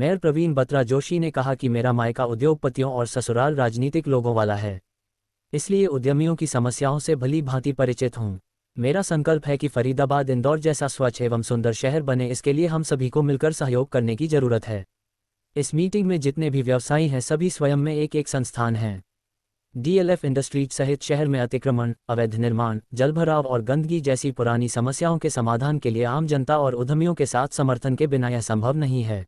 Mayor Praveen Batra Joshi ने कहा कि मेरा मायका उद्योगपतियों और ससुराल राजनीतिक लोगों वाला है, इसलिए उद्यमियों की समस्याओं से भली भांति परिचित हूँ। मेरा संकल्प है कि फरीदाबाद इंदौर जैसा स्वच्छ एवं सुंदर शहर बने, इसके लिए हम सभी को मिलकर सहयोग करने की जरूरत है। इस मीटिंग में जितने भी व्यवसायी हैं सभी स्वयं में एक एक संस्थान हैं। डीएलएफ इंडस्ट्रीज सहित शहर में अतिक्रमण, अवैध निर्माण, जलभराव और गंदगी जैसी पुरानी समस्याओं के समाधान के लिए आम जनता और उद्यमियों के साथ समर्थन के बिना यह संभव नहीं है।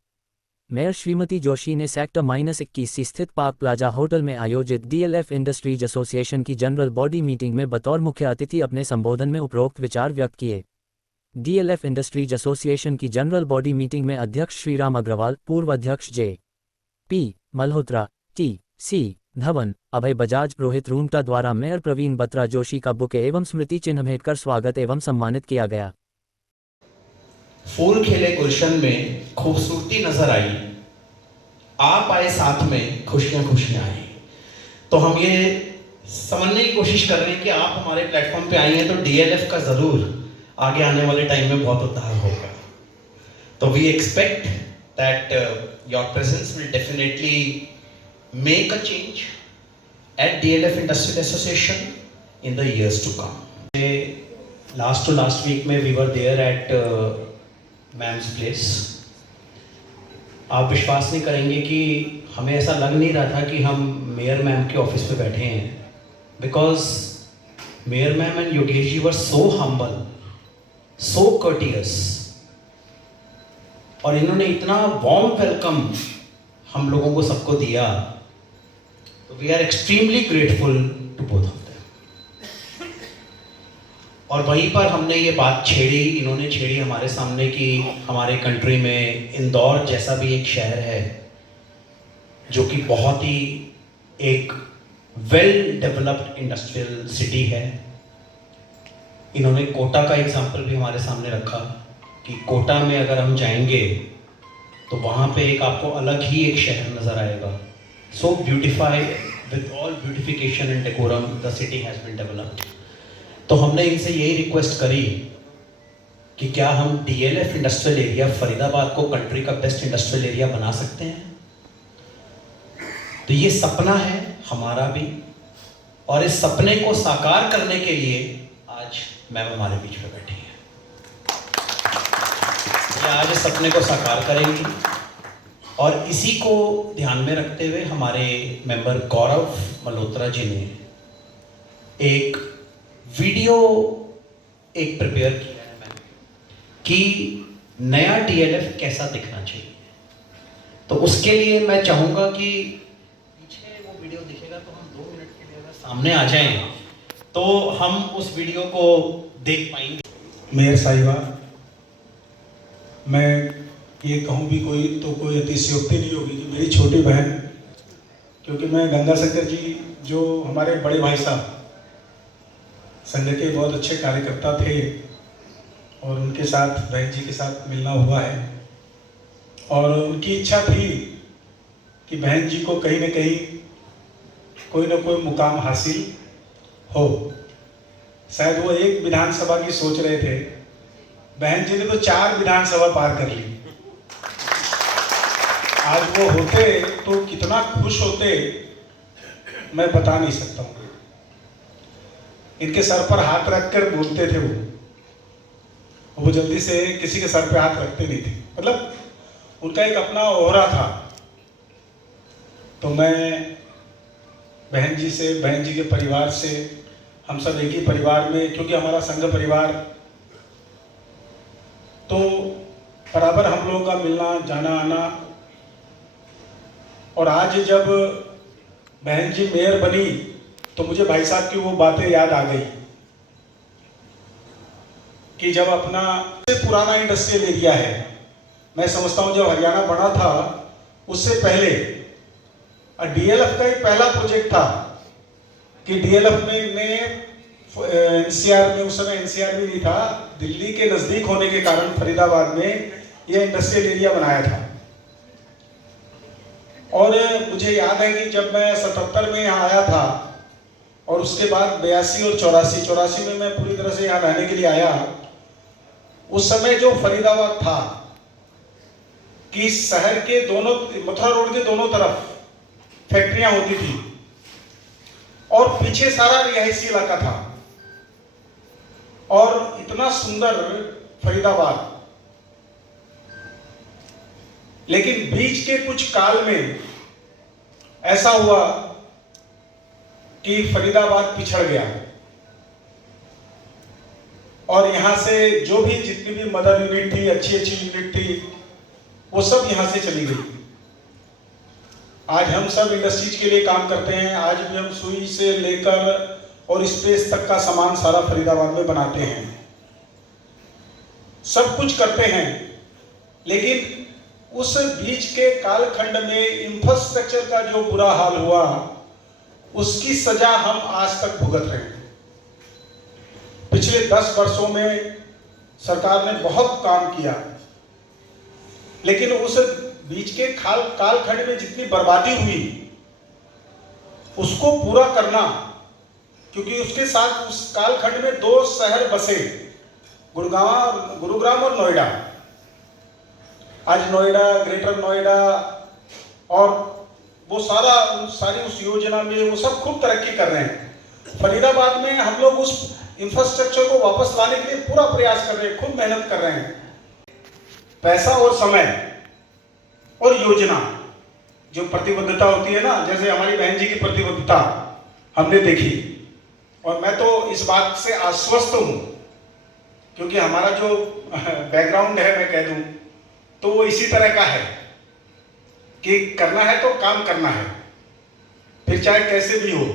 मेयर श्रीमती जोशी ने सेक्टर -21 स्थित पार्क प्लाजा होटल में आयोजित डीएलएफ इंडस्ट्रीज एसोसिएशन की जनरल बॉडी मीटिंग में बतौर मुख्य अतिथि अपने संबोधन में उपरोक्त विचार व्यक्त किए। डीएलएफ इंडस्ट्रीज एसोसिएशन की जनरल बॉडी मीटिंग में अध्यक्ष श्रीराम अग्रवाल, पूर्व अध्यक्ष जे.पी. मल्होत्रा, टी.सी. धवन, अभय बजाज, रोहित रूंगटा द्वारा मेयर प्रवीण बत्रा जोशी का बुके एवं स्मृति चिन्ह भेंट कर स्वागत एवं सम्मानित किया गया। फूल खिले गुलशन में खूबसूरती नजर आई, आप आए साथ में खुशियां खुशियां आई। तो हम ये समझने की कोशिश कर रहे हैं कि आप हमारे प्लेटफॉर्म पे आई हैं तो डीएलएफ का जरूर आगे आने वाले टाइम में बहुत उद्धार होगा। तो we expect that your presence will definitely make a change at DLF industrial association in the years to come. Last to last week में we were there at ma'am's place. आप विश्वास नहीं करेंगे कि हमें ऐसा लग नहीं रहा था कि हम मेयर मैम के ऑफिस पे बैठे हैं, because mayor ma'am and Yogesh ji were so humble, so courteous, और इन्होंने इतना वार्म वेलकम हम लोगों को सबको दिया। तो we are extremely grateful to both of them. और वहीं पर हमने ये बात छेड़ी, इन्होंने छेड़ी हमारे सामने कि हमारे कंट्री में इंदौर जैसा भी एक शहर है जो कि बहुत ही एक वेल डेवलप्ड इंडस्ट्रियल सिटी है। इन्होंने कोटा का एग्जांपल भी हमारे सामने रखा कि कोटा में अगर हम जाएंगे तो वहाँ पे एक आपको अलग ही एक शहर नज़र आएगा। So beautified with all beautification and decorum the city has been developed. तो हमने इनसे यही रिक्वेस्ट करी कि क्या हम डीएलएफ इंडस्ट्रियल एरिया फरीदाबाद को कंट्री का बेस्ट इंडस्ट्रियल एरिया बना सकते हैं। तो ये सपना है हमारा भी, और इस सपने को साकार करने के लिए आज मैम हमारे बीच में बैठी है। ये आज इस सपने को साकार करेंगी, और इसी को ध्यान में रखते हुए हमारे मेंबर गौरव मल्होत्रा जी ने एक वीडियो प्रिपेयर किया है मैम कि नया डीएलएफ कैसा दिखना चाहिए। तो उसके लिए मैं चाहूँगा कि पीछे वो वीडियो दिखेगा, तो हम 2 मिनट के लिए अगर सामने आ जाएं तो हम उस वीडियो को देख पाएंगे। मेयर साहिबा, मैं ये कहूँ भी कोई अतिशयोक्ति नहीं होगी कि मेरी छोटी बहन, क्योंकि मैं गंगा शंकर जी जो हमारे बड़े भाई साहब संघ के बहुत अच्छे कार्यकर्ता थे, और उनके साथ बहन जी के साथ मिलना हुआ है, और उनकी इच्छा थी कि बहन जी को कहीं न कहीं कोई न कोई मुकाम हासिल हो। शायद वो एक विधानसभा की सोच रहे थे, बहन जी ने तो 4 विधानसभा पार कर ली। आज वो होते तो कितना खुश होते मैं बता नहीं सकता हूँ। इनके सर पर हाथ रखकर बोलते थे वो जल्दी से किसी के सर पे हाथ रखते नहीं थे, मतलब उनका एक अपना ओहरा था। तो मैं बहन जी से, बहन जी के परिवार से, हम सब एक ही परिवार में, क्योंकि हमारा संघ परिवार, तो बराबर हम लोगों का मिलना जाना आना। और आज जब बहन जी मेयर बनी तो मुझे भाई साहब की वो बातें याद आ गई कि जब अपना पुराना इंडस्ट्रियल एरिया है, मैं समझता हूँ जब हरियाणा बना था उससे पहले डीएलएफ का एक पहला प्रोजेक्ट था कि डीएलएफ में एनसीआर में, उस समय एनसीआर भी नहीं था, दिल्ली के नज़दीक होने के कारण फरीदाबाद में यह इंडस्ट्रियल एरिया बनाया था। और मुझे याद है कि जब मैं 77 में यहाँ आया था, और उसके बाद 82 और 84 में मैं पूरी तरह से यहाँ रहने के लिए आया। उस समय जो फरीदाबाद था कि शहर के दोनों, मथुरा रोड के दोनों तरफ फैक्ट्रियां होती थी और पीछे सारा रिहायशी इलाका था और इतना सुंदर फरीदाबाद। लेकिन बीच के कुछ काल में ऐसा हुआ कि फरीदाबाद पिछड़ गया और यहां से जो भी जितनी भी मदर यूनिट थी, अच्छी अच्छी यूनिट थी, वो सब यहां से चली गई। आज हम सब इंडस्ट्रीज के लिए काम करते हैं। आज भी हम सुई से लेकर और स्पेस तक का सामान सारा फरीदाबाद में बनाते हैं, सब कुछ करते हैं। लेकिन उस बीच के कालखंड में इंफ्रास्ट्रक्चर का जो बुरा हाल हुआ, उसकी सजा हम आज तक भुगत रहे हैं। पिछले 10 वर्षों में सरकार ने बहुत काम किया, लेकिन उस बीच के कालखंड में जितनी बर्बादी हुई उसको पूरा करना, क्योंकि उसके साथ उस कालखंड में 2 शहर बसे, गुरुग्राम और नोएडा। आज नोएडा, ग्रेटर नोएडा और वो सारी उस योजना में वो सब खूब तरक्की कर रहे हैं। फरीदाबाद में हम लोग उस इंफ्रास्ट्रक्चर को वापस लाने के लिए पूरा प्रयास कर रहे हैं, खूब मेहनत कर रहे हैं। पैसा और समय और योजना, जो प्रतिबद्धता होती है ना, जैसे हमारी बहन जी की प्रतिबद्धता हमने देखी, और मैं तो इस बात से आश्वस्त हूं, क्योंकि हमारा जो बैकग्राउंड है, मैं कह दूं तो वो इसी तरह का है कि करना है तो काम करना है, फिर चाहे कैसे भी हो।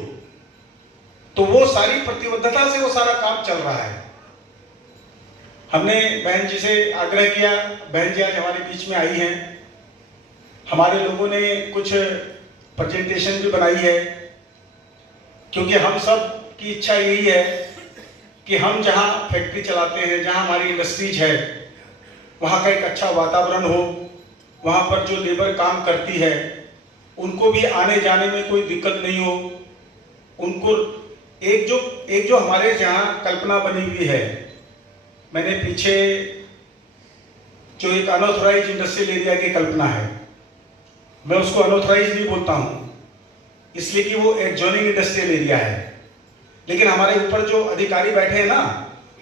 तो वो सारी प्रतिबद्धता से वो सारा काम चल रहा है। हमने बहन जी से आग्रह किया, बहन जी आज हमारे बीच में आई हैं, हमारे लोगों ने कुछ प्रेजेंटेशन भी बनाई है, क्योंकि हम सब की इच्छा यही है कि हम जहां फैक्ट्री चलाते हैं, जहां हमारी इंडस्ट्रीज है, वहां का एक अच्छा वातावरण हो, वहां पर जो लेबर काम करती है उनको भी आने जाने में कोई दिक्कत नहीं हो। उनको एक जो हमारे यहाँ कल्पना बनी हुई है, मैंने पीछे जो एक अनऑथराइज इंडस्ट्रियल एरिया की कल्पना है, मैं उसको अनऑथराइज नहीं बोलता हूँ इसलिए कि वो एडजॉइनिंग इंडस्ट्रियल एरिया है। लेकिन हमारे ऊपर जो अधिकारी बैठे हैं ना,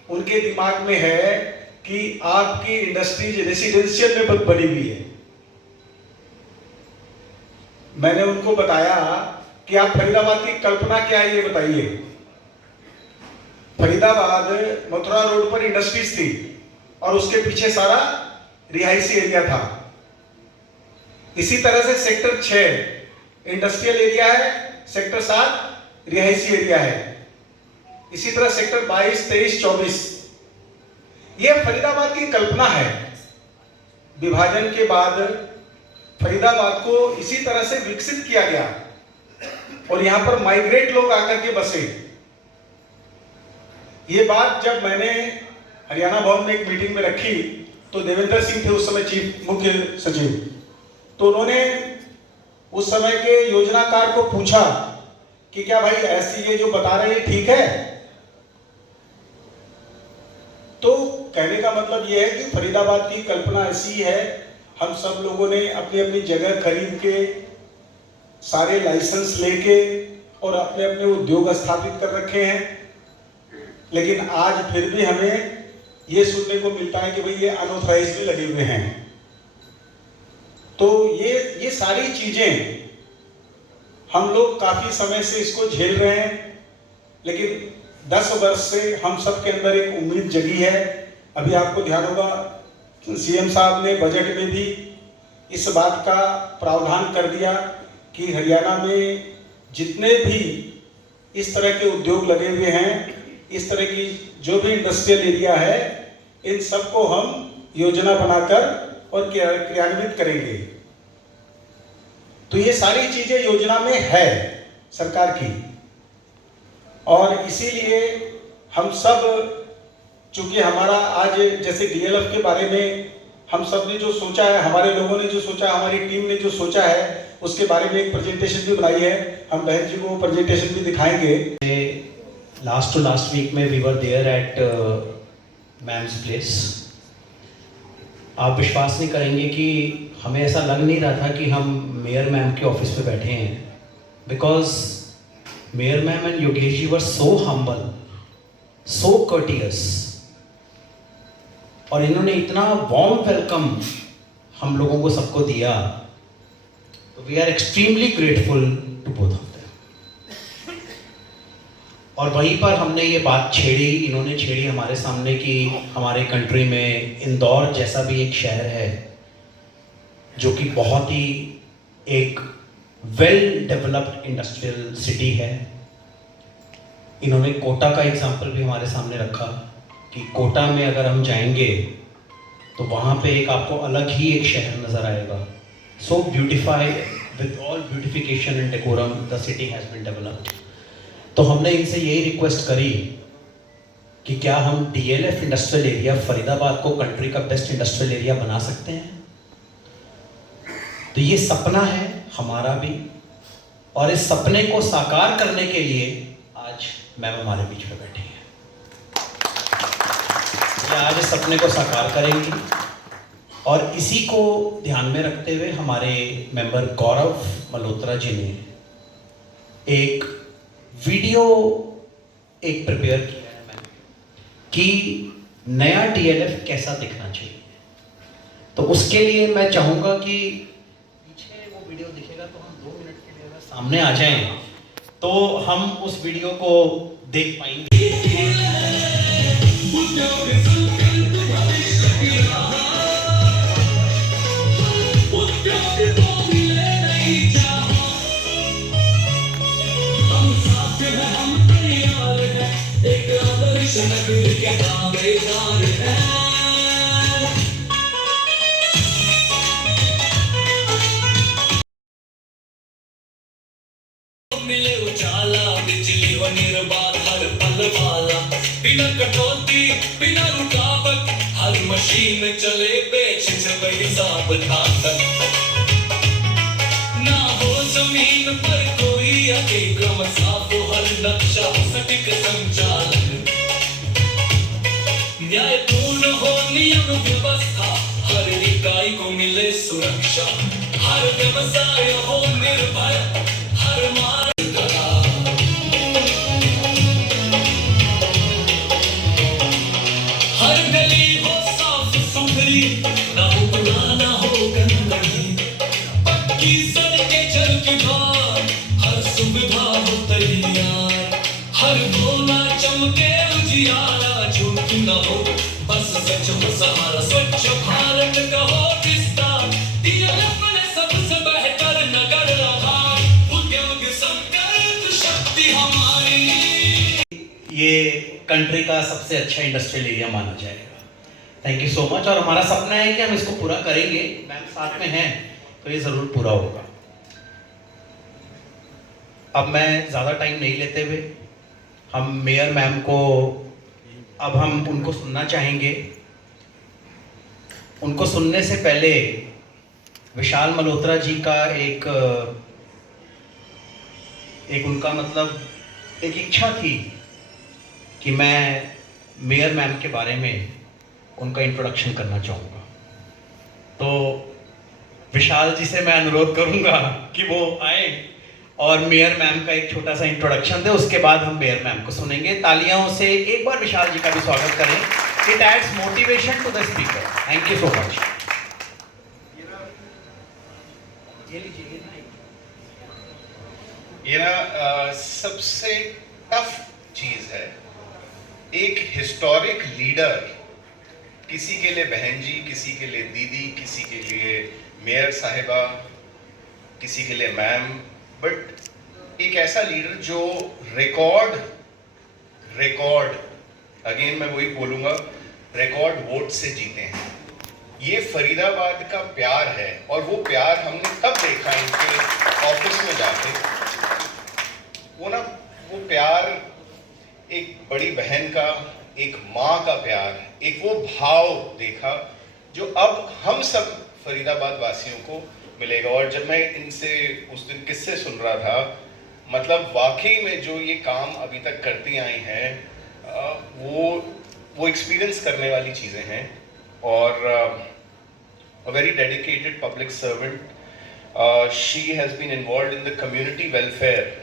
उनके दिमाग में है कि आपकी इंडस्ट्रीज रेसिडेंशियल में बनी हुई है। मैंने उनको बताया कि आप फरीदाबाद की कल्पना क्या है ये बताइए। फरीदाबाद मथुरा रोड पर इंडस्ट्रीज थी और उसके पीछे सारा रिहायशी एरिया था। इसी तरह से सेक्टर 6 इंडस्ट्रियल एरिया है, सेक्टर 7 रिहायशी एरिया है। इसी तरह सेक्टर 22, 23, 24 ये फरीदाबाद की कल्पना है। विभाजन के बाद फरीदाबाद को इसी तरह से विकसित किया गया और यहां पर माइग्रेट लोग आकर के बसे। ये बात जब मैंने हरियाणा भवन में एक मीटिंग में रखी तो देवेंद्र सिंह थे उस समय चीफ मुख्य सचिव, तो उन्होंने उस समय के योजनाकार को पूछा कि क्या भाई ऐसी ये जो बता रहे हैं ठीक है? तो कहने का मतलब ये है कि फरीदाबाद की कल्पना ऐसी है, हम सब लोगों ने अपनी अपनी जगह खरीद के, सारे लाइसेंस लेके और अपने अपने उद्योग स्थापित कर रखे हैं। लेकिन आज फिर भी हमें ये सुनने को मिलता है कि भाई ये अनऑथराइज्ड भी लगे हुए हैं। तो ये सारी चीजें हम लोग काफी समय से इसको झेल रहे हैं, लेकिन 10 वर्ष से हम सब के अंदर एक उम्मीद जगी है। अभी आपको ध्यान होगा सीएम साहब ने बजट में भी इस बात का प्रावधान कर दिया कि हरियाणा में जितने भी इस तरह के उद्योग लगे हुए हैं, इस तरह की जो भी इंडस्ट्रियल एरिया है, इन सबको हम योजना बनाकर और क्रियान्वित करेंगे। तो ये सारी चीजें योजना में है सरकार की, और इसीलिए हम सब, चूंकि हमारा आज जैसे डीएलएफ के बारे में हम सब ने जो सोचा है, हमारे लोगों ने जो सोचा, हमारी टीम ने जो सोचा है, उसके बारे में एक प्रेजेंटेशन भी बनाई है। हम बहन जी को वो प्रेजेंटेशन भी दिखाएंगे। लास्ट टू लास्ट वीक में we were there at ma'am's place आप विश्वास नहीं करेंगे कि हमें ऐसा लग नहीं रहा था कि हम मेयर मैम के ऑफिस पे बैठे हैं, because mayor ma'am and Yogesh ji were so humble, so courteous, और इन्होंने इतना वार्म वेलकम हम लोगों को सबको दिया, तो we are extremely grateful to both of them. और वहीं पर हमने ये बात छेड़ी, इन्होंने छेड़ी हमारे सामने कि हमारे कंट्री में इंदौर जैसा भी एक शहर है जो कि बहुत ही एक वेल डेवलप्ड इंडस्ट्रियल सिटी है। इन्होंने कोटा का एग्जाम्पल भी हमारे सामने रखा कि कोटा में अगर हम जाएंगे तो वहाँ पे एक आपको अलग ही एक शहर नज़र आएगा। So beautified with all beautification and decorum the city has been developed. तो हमने इनसे यही रिक्वेस्ट करी कि क्या हम डीएलएफ इंडस्ट्रियल एरिया फरीदाबाद को कंट्री का बेस्ट इंडस्ट्रियल एरिया बना सकते हैं। तो ये सपना है हमारा भी, और इस सपने को साकार करने के लिए आज मैम हमारे बीच में बैठी हैं। ये आज इस सपने को साकार करेंगी, और इसी को ध्यान में रखते हुए हमारे मेंबर गौरव मल्होत्रा जी ने एक वीडियो एक प्रिपेयर किया है मैम कि नया डीएलएफ कैसा दिखना चाहिए। तो उसके लिए मैं चाहूँगा कि पीछे वो वीडियो दिखेगा, तो हम 2 मिनट के लिए अगर सामने आ जाएं तो हम उस वीडियो को देख पाएंगे। मिले उजाला बिजली व निर्बाध हर पल वाला, बिना कटौती बिना रुकावट हर मशीन चले बेझिझक हिसाब घातक। ना हो जमीन पर कोई अतिक्रम, साफ हो हर नक्शा सटीक संचालन, न्यायपूर्ण हो नियम व्यवस्था, हर इकाई को मिले सुरक्षा, हर व्यवसाय हो निर्भय, हर मार्ग हर कोना चमके उजियारा, झूठ न हो बस सच हो सहारा, स्वच्छ भारत का हो विस्तार, डीएलएफ ने सबसे बेहतर नगर आधार, उद्योग संकल्प शक्ति हमारी। ये कंट्री का सबसे अच्छा इंडस्ट्रियल एरिया माना जाएगा। Thank you so much. और हमारा सपना है कि हम इसको पूरा करेंगे, मैम साथ में हैं तो ये ज़रूर पूरा होगा। अब मैं ज़्यादा टाइम नहीं लेते हुए हम मेयर मैम को, अब हम उनको सुनना चाहेंगे। उनको सुनने से पहले विशाल मल्होत्रा जी का एक उनका मतलब एक इच्छा थी कि मैं मेयर मैम के बारे में उनका इंट्रोडक्शन करना चाहूँगा। तो विशाल जी से मैं अनुरोध करूँगा कि वो आए और मेयर मैम का एक छोटा सा इंट्रोडक्शन दे, उसके बाद हम मेयर मैम को सुनेंगे। तालियों से एक बार विशाल जी का भी स्वागत करें। It aids motivation to the speaker. Thank you so much. ये ना सबसे टफ चीज है, एक हिस्टोरिक लीडर, किसी के लिए बहन जी, किसी के लिए दीदी, किसी के लिए मेयर साहिबा, किसी के लिए मैम, बट एक ऐसा लीडर जो रिकॉर्ड अगेन मैं वही बोलूंगा, रिकॉर्ड वोट से जीते हैं। ये फरीदाबाद का प्यार है, और वो प्यार हमने तब देखा इनके ऑफिस में जाके। वो प्यार एक बड़ी बहन का, एक माँ का प्यार, एक वो भाव देखा जो अब हम सब फरीदाबाद वासियों को मिलेगा। और जब मैं इनसे उस दिन किस्से सुन रहा था, मतलब वाकई में जो ये काम अभी तक करती आई हैं, वो एक्सपीरियंस करने वाली चीज़ें हैं। और a very dedicated public servant. She has been involved in the community welfare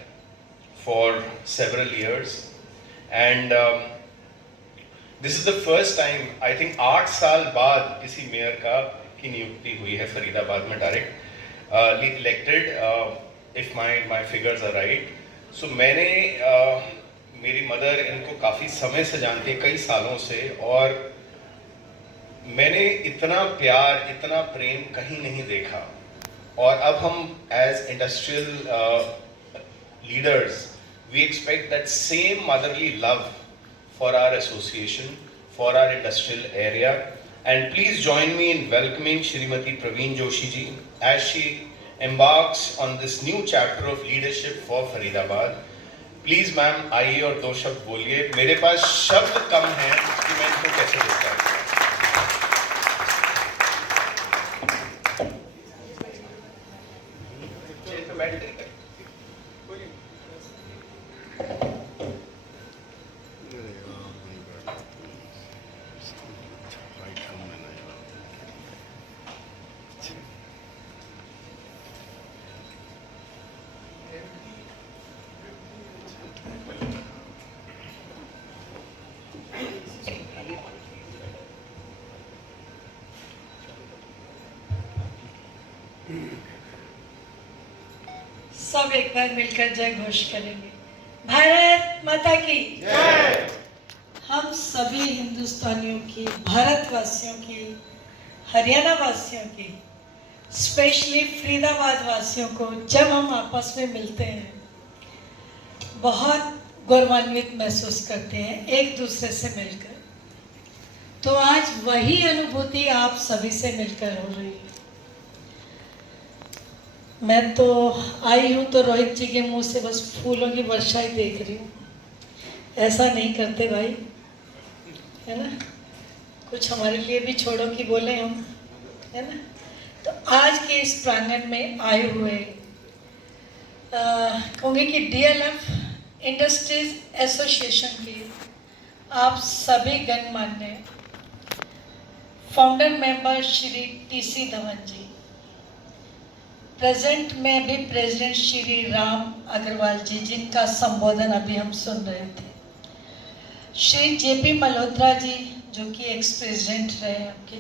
for several years, and this is the first time, I think 8 साल बाद किसी मेयर की नियुक्ति हुई है फरीदाबाद में direct elected, if my figures are right. So मैंने मेरी मदर इनको काफ़ी समय से जानती है, कई सालों से, और मैंने इतना प्यार, इतना प्रेम कहीं नहीं देखा. और अब हम as industrial leaders we expect that same motherly love for our association, for our industrial area. And please join me in welcoming Shrimati Praveen Joshi ji as she embarks on this new chapter of leadership for Faridabad. Please ma'am, आइए और 2 शब्द बोलिए. मेरे पास शब्द कम हैं कि मैं इनको कैसे डिस्क्राइब करूं. सब एक बार मिलकर जय घोष करेंगे. भारत माता की जय. हम सभी हिंदुस्तानियों की, भारतवासियों की, हरियाणा वासियों की, स्पेशली फरीदाबाद वासियों को जब हम आपस में मिलते हैं बहुत गौरवान्वित महसूस करते हैं एक दूसरे से मिलकर. तो आज वही अनुभूति आप सभी से मिलकर हो रही है. मैं तो आई हूँ तो रोहित जी के मुंह से बस फूलों की वर्षा ही देख रही हूँ. ऐसा नहीं करते भाई, है ना. कुछ हमारे लिए भी छोड़ो कि बोले हम, है ना. तो आज के इस प्रांगण में आए हुए कहूँगी कि DLF इंडस्ट्रीज एसोसिएशन की आप सभी गणमान्य founder member Shri TC Dhawan ji, present में भी प्रेसिडेंट श्री राम अग्रवाल जी जिनका संबोधन अभी हम सुन रहे थे, श्री JP मल्होत्रा जी जो कि एक्स प्रेसिडेंट रहे आपके,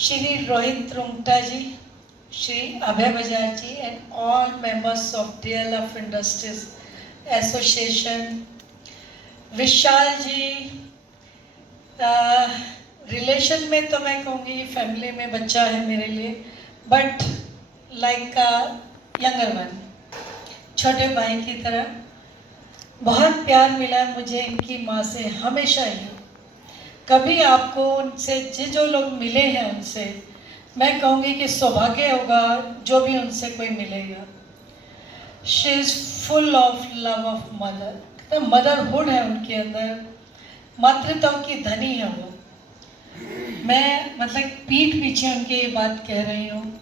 Shri Rohit Rungta ji, Shri Abhay Bajaj ji and all members of DLF industries association, Vishal ji. Relation में तो मैं कहूँगी फैमिली में बच्चा है मेरे लिए, बट लाइक यंगर वन, छोटे भाई की तरह. बहुत प्यार मिला मुझे इनकी माँ से हमेशा ही. कभी आपको उनसे जो लोग मिले हैं उनसे मैं कहूँगी कि सौभाग्य होगा जो भी उनसे कोई मिलेगा. She is full of love of mother. तो मदरहुड है उनके अंदर, मातृत्व की धनी है वो. मैं मतलब पीठ पीछे उनके ये बात कह रही हूँ.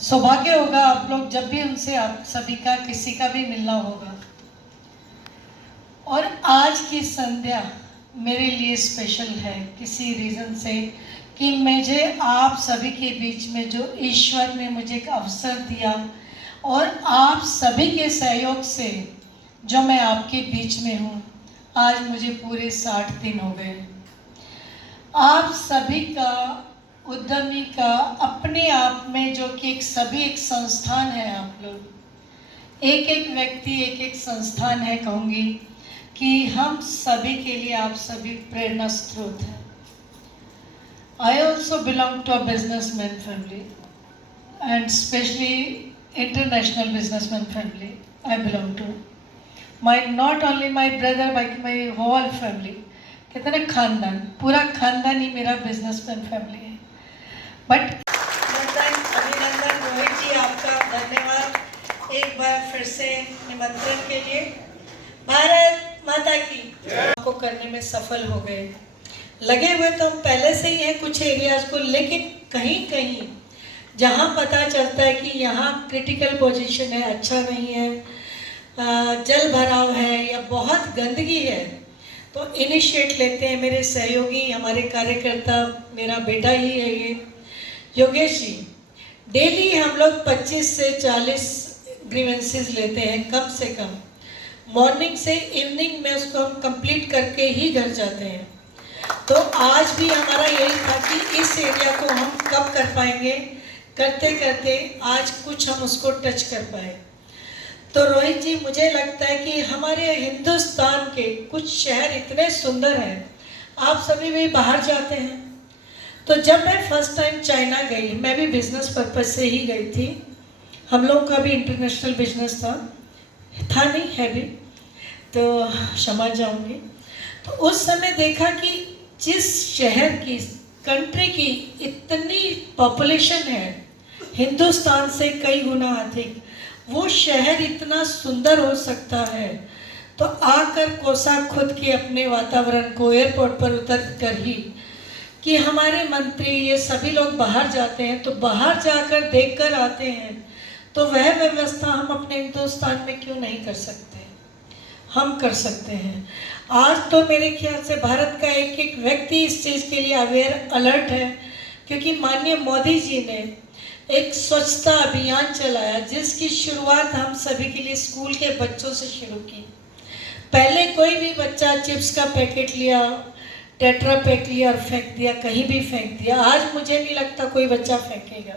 सौभाग्य होगा आप लोग जब भी उनसे आप सभी का किसी का भी मिलना होगा. और आज की संध्या मेरे लिए स्पेशल है किसी रीज़न से कि मुझे आप सभी के बीच में जो ईश्वर ने मुझे एक अवसर दिया और आप सभी के सहयोग से जो मैं आपके बीच में हूँ. आज मुझे पूरे 60 दिन हो गए. आप सभी का उद्यमी का अपने आप में जो कि एक सभी एक संस्थान है. आप लोग एक एक व्यक्ति एक एक संस्थान है. कहूँगी कि हम सभी के लिए आप सभी प्रेरणा स्रोत हैं. I also belong to a businessman family and specially international businessman family. I belong to my not only my brother but my whole family. कहते हैं खानदान, पूरा खानदान ही मेरा बिजनेसमैन फैमिली है. बट अभिनंदन रोहित जी, आपका धन्यवाद एक बार फिर से निमंत्रण के लिए. भारत माता की आपको करने में सफल हो गए. लगे हुए तो हम पहले से ही हैं कुछ एरियाज को, लेकिन कहीं कहीं जहाँ पता चलता है कि यहाँ क्रिटिकल पोजीशन है, अच्छा नहीं है, जल भराव है या बहुत गंदगी है, तो इनिशिएट लेते हैं मेरे सहयोगी, हमारे कार्यकर्ता, मेरा बेटा ही है ये, योगेश जी, डेली हम लोग 25 से 40 ग्रीवेंसेस लेते हैं कम से कम। मॉर्निंग से इवनिंग में उसको हम कंप्लीट करके ही घर जाते हैं। तो आज भी हमारा यही था कि इस एरिया को हम कब कर पाएंगे, करते करते आज कुछ हम उसको टच कर पाए। तो रोहित जी, मुझे लगता है कि हमारे हिंदुस्तान के कुछ शहर इतने सुंदर हैं। आप सभी भी बाहर जाते हैं, तो जब मैं फर्स्ट टाइम चाइना गई, मैं भी बिजनेस पर्पज से ही गई थी। हम लोग का भी इंटरनेशनल बिजनेस था नहीं है भी, तो क्षमा चाहूँगी। तो उस समय देखा कि जिस शहर की, कंट्री की इतनी पॉपुलेशन है, हिंदुस्तान से कई गुना अधिक, वो शहर इतना सुंदर हो सकता है। तो आकर कोसा खुद के अपने वातावरण को एयरपोर्ट पर उतर कर ही कि हमारे मंत्री ये सभी लोग बाहर जाते हैं, तो बाहर जाकर देखकर आते हैं, तो वह व्यवस्था हम अपने हिंदुस्तान में क्यों नहीं कर सकते? हम कर सकते हैं। आज तो मेरे ख्याल से भारत का एक एक व्यक्ति इस चीज़ के लिए अवेयर अलर्ट है, क्योंकि माननीय मोदी जी ने एक स्वच्छता अभियान चलाया जिसकी शुरुआत हम सभी के लिए स्कूल के बच्चों से शुरू की। पहले कोई भी बच्चा चिप्स का पैकेट लिया, टेट्रा पैक लिया और फेंक दिया, कहीं भी फेंक दिया। आज मुझे नहीं लगता कोई बच्चा फेंकेगा।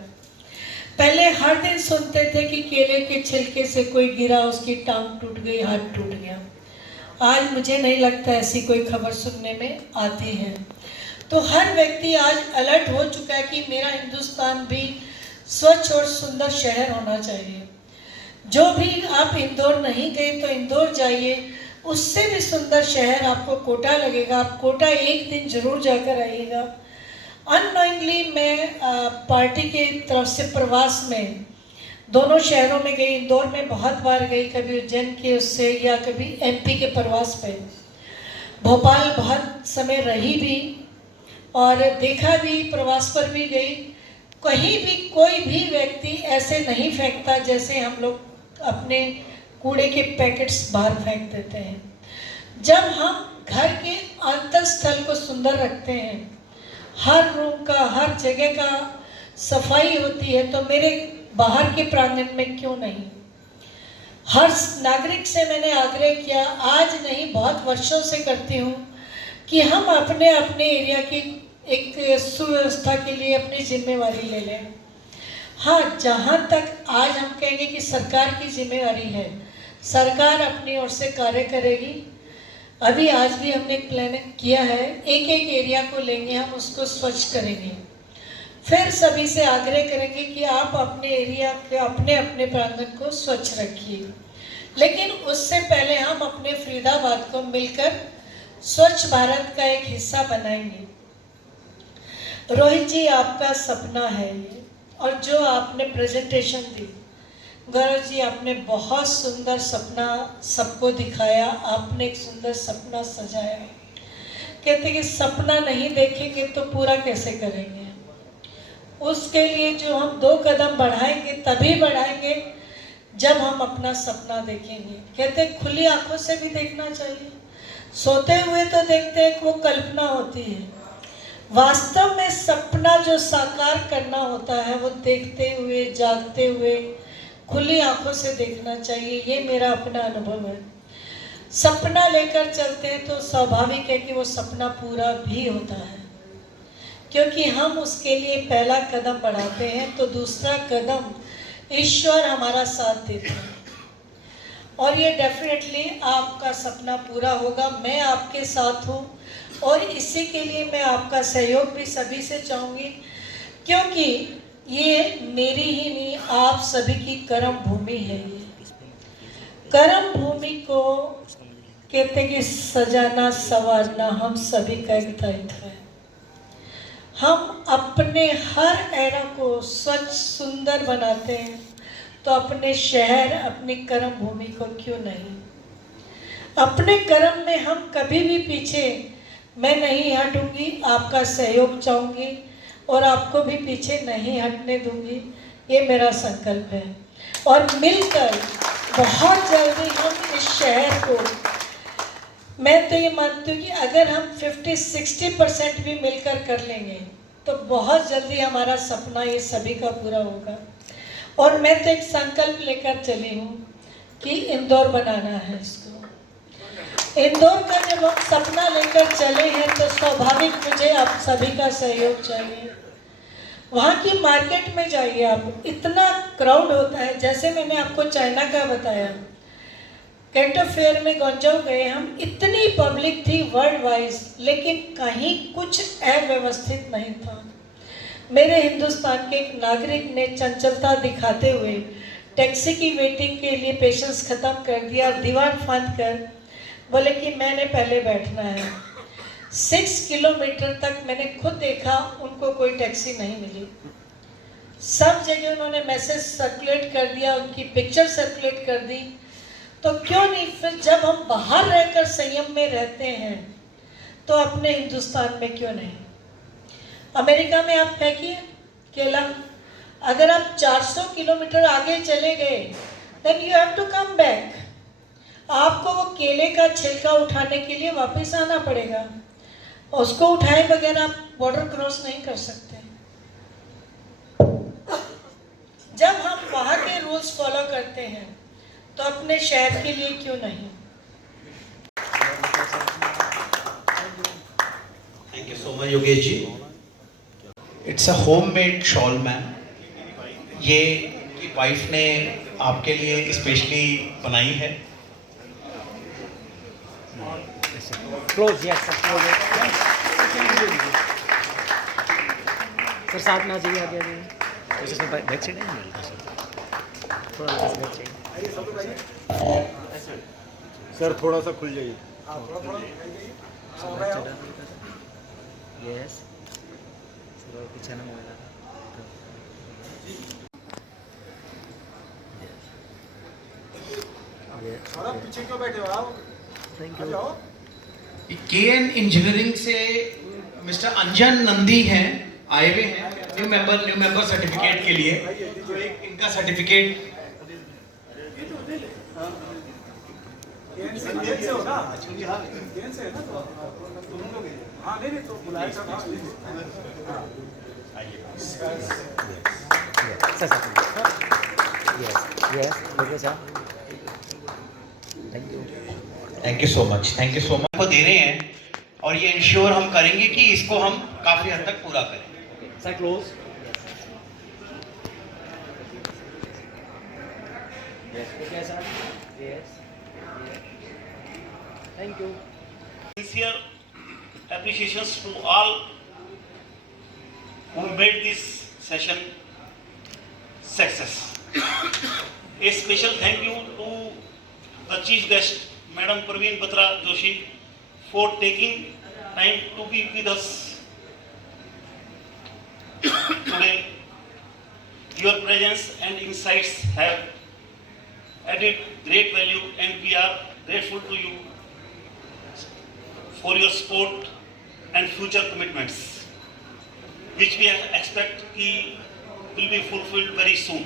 पहले हर दिन सुनते थे कि केले के छिलके से कोई गिरा, उसकी टांग टूट गई, हाथ टूट गया। आज मुझे नहीं लगता ऐसी कोई खबर सुनने में आती है। तो हर व्यक्ति आज अलर्ट हो चुका है कि मेरा हिंदुस्तान भी स्वच्छ और सुंदर शहर होना चाहिए। जो भी आप इंदौर नहीं गए तो इंदौर जाइए, उससे भी सुंदर शहर आपको कोटा लगेगा। आप कोटा एक दिन जरूर जाकर आइएगा। अननोइंगली मैं पार्टी के तरफ से प्रवास में दोनों शहरों में गई। इंदौर में बहुत बार गई, कभी उज्जैन के उससे या कभी एमपी के प्रवास पे। भोपाल बहुत समय रही भी और देखा भी, प्रवास पर भी गई। कहीं भी कोई भी व्यक्ति ऐसे नहीं फेंकता जैसे हम लोग अपने कूड़े के पैकेट्स बाहर फेंक देते हैं। जब हम घर के अंतःस्थल को सुंदर रखते हैं, हर रूम का, हर जगह का सफाई होती है, तो मेरे बाहर के प्रांगण में क्यों नहीं? हर नागरिक से मैंने आग्रह किया, आज नहीं बहुत वर्षों से करती हूँ, कि हम अपने अपने एरिया की एक सुव्यवस्था के लिए अपनी जिम्मेवारी ले लें। हाँ, जहाँ तक आज हम कहेंगे कि सरकार की जिम्मेवारी है, सरकार अपनी ओर से कार्य करेगी। अभी आज भी हमने एक प्लान किया है, एक एक एरिया को लेंगे, हम उसको स्वच्छ करेंगे। फिर सभी से आग्रह करेंगे कि आप अपने एरिया के अपने अपने प्रांगण को स्वच्छ रखिए। लेकिन उससे पहले हम अपने फरीदाबाद को मिलकर स्वच्छ भारत का एक हिस्सा बनाएंगे। रोहित जी, आपका सपना है ये, और जो आपने प्रेजेंटेशन दी, गौरव जी आपने बहुत सुंदर सपना सबको दिखाया। आपने एक सुंदर सपना सजाया। कहते कि सपना नहीं देखेंगे तो पूरा कैसे करेंगे? उसके लिए जो हम 2 कदम बढ़ाएंगे तभी बढ़ाएंगे जब हम अपना सपना देखेंगे। कहते खुली आंखों से भी देखना चाहिए। सोते हुए तो देखते हैं, वो कल्पना होती है। वास्तव में सपना जो साकार करना होता है, वो देखते हुए, जागते हुए, खुली आंखों से देखना चाहिए। ये मेरा अपना अनुभव है। सपना लेकर चलते हैं तो स्वाभाविक है कि वो सपना पूरा भी होता है, क्योंकि हम उसके लिए पहला कदम बढ़ाते हैं तो दूसरा कदम ईश्वर हमारा साथ देता है, और ये डेफिनेटली आपका सपना पूरा होगा। मैं आपके साथ हूँ, और इसी के लिए मैं आपका सहयोग भी सभी से चाहूँगी, क्योंकि ये मेरी ही नहीं, आप सभी की कर्म भूमि है। ये कर्म भूमि को कहते कि सजाना संवारना हम सभी का एक दायित्व है। हम अपने हर एरा को स्वच्छ सुंदर बनाते हैं, तो अपने शहर, अपनी कर्म भूमि को क्यों नहीं? अपने कर्म में हम कभी भी पीछे मैं नहीं हटूंगी। आपका सहयोग चाहूँगी और आपको भी पीछे नहीं हटने दूंगी। ये मेरा संकल्प है, और मिलकर बहुत जल्दी हम इस शहर को, मैं तो ये मानती हूँ कि अगर हम 50-60% भी मिलकर कर लेंगे तो बहुत जल्दी हमारा सपना ये सभी का पूरा होगा। और मैं तो एक संकल्प लेकर चली हूँ कि इंदौर बनाना है इसको। इंदौर का जब हम सपना लेकर चले हैं तो स्वाभाविक मुझे आप सभी का सहयोग चाहिए। वहाँ की मार्केट में जाइए आप, इतना क्राउड होता है। जैसे मैंने आपको चाइना का बताया, कैंटो फेयर में गंजाऊ गए हम, इतनी पब्लिक थी वर्ल्ड वाइज, लेकिन कहीं कुछ अव्यवस्थित नहीं था। मेरे हिंदुस्तान के एक नागरिक ने चंचलता दिखाते हुए टैक्सी की वेटिंग के लिए पेशेंस ख़त्म कर दिया, दीवार फांद कर बोले कि मैंने पहले बैठना है। 6 किलोमीटर तक मैंने खुद देखा, उनको कोई टैक्सी नहीं मिली। सब जगह उन्होंने मैसेज सर्कुलेट कर दिया, उनकी पिक्चर सर्कुलेट कर दी। तो क्यों नहीं फिर जब हम बाहर रहकर संयम में रहते हैं तो अपने हिंदुस्तान में क्यों नहीं। अमेरिका में आप फेंकिए केला, अगर आप 400 किलोमीटर आगे चले गए then you have to come back. आपको वो केले का छिलका उठाने के लिए वापस आना पड़ेगा, उसको उठाए बगैर आप बॉर्डर क्रॉस नहीं कर सकते। जब हम वहाँ के रूल्स फॉलो करते हैं तो अपने शहर के लिए क्यों नहीं। Thank you so much Yogesh ji. It's a homemade shawl ma'am, ये की वाइफ ने आपके लिए स्पेशली बनाई है। Close, yes sir, close sir, साथ में आ जाइए, आगे आ जाइए। सर बैक साइड है, थोड़ा बैक साइड सर, थोड़ा सा खुल जाइए। यस सर, पीछे ना मोबाइल। पीछे क्यों बैठे हो आप? Thank you. केएन इंजीनियरिंग से मिस्टर अंजन नंदी हैं, आए हुए हैं न्यू मेंबर सर्टिफिकेट के लिए। तो एक इनका सर्टिफिकेट से हो ना? से है ना? तो तुम लोग हाँ नहीं तो बुलाया था। Thank you so much, thank you so much को दे रहे हैं और ये इंश्योर हम करेंगे कि इसको हम काफी हद तक पूरा करें। Sir close. Thank you. Sincere appreciations to all who made this session success. A special thank you to the chief guest, Madam Praveen Batra Joshi, for taking time to be with us today. Your presence and insights have added great value and we are grateful to you for your support and future commitments, which we expect will be fulfilled very soon.